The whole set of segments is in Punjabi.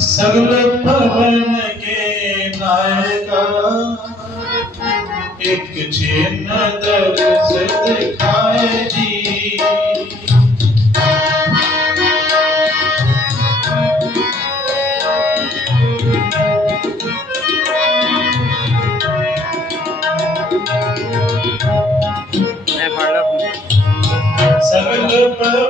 सगल पवन के नायका एक चिन्ह दर्श दिखाए जी। सगल पवन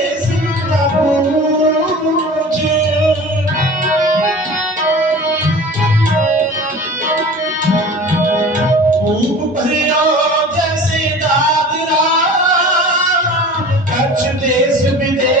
that to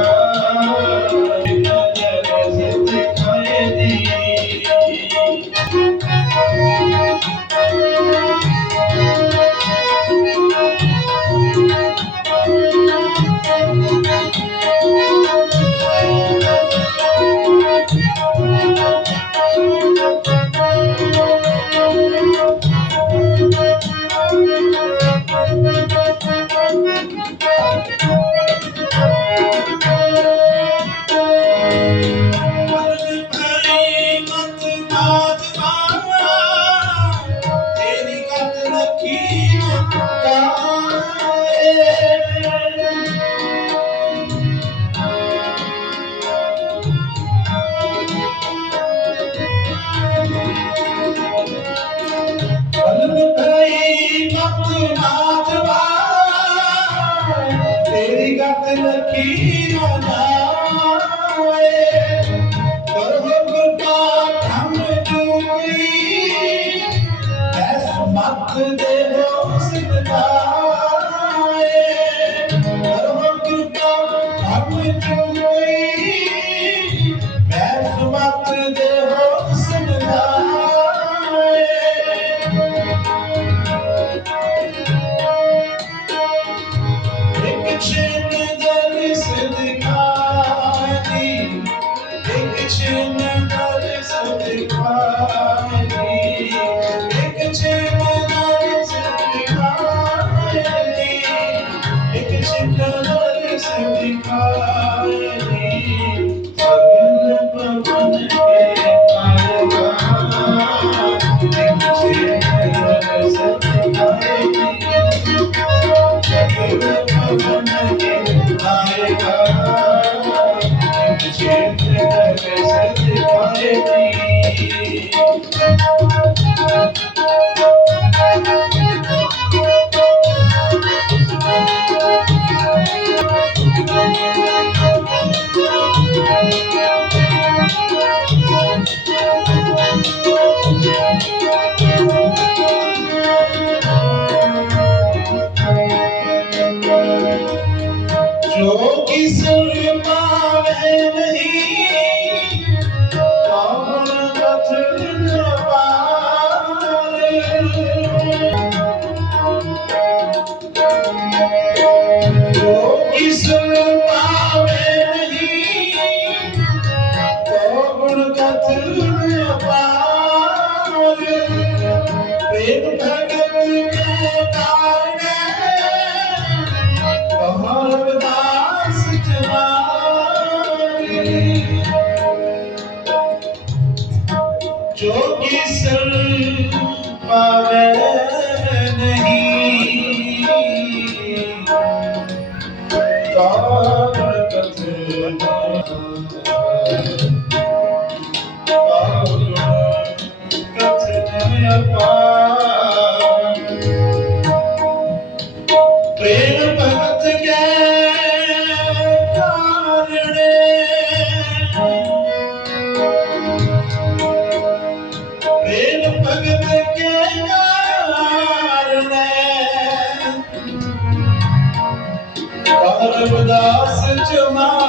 ਕੋਈ ਐਸ ਮੱਖ ਦੇ ਹੋ ਸਕਦਾ Thank you. ਸੁਰ ਪਾਵੇ ਨਹੀਂ। ਕੌਣ ਕਥਨ ਪਾਵੇ ਜੋਗੀ ਸੁਰ ਪਾਵੇ ਨਹੀਂ ਕੌਣ ਕਥਨ ਜੋਗੀ ਸਰ ਪਾਵੇ ਨਹੀਂ। ਕਾਲ ਕਥਨ your mouth.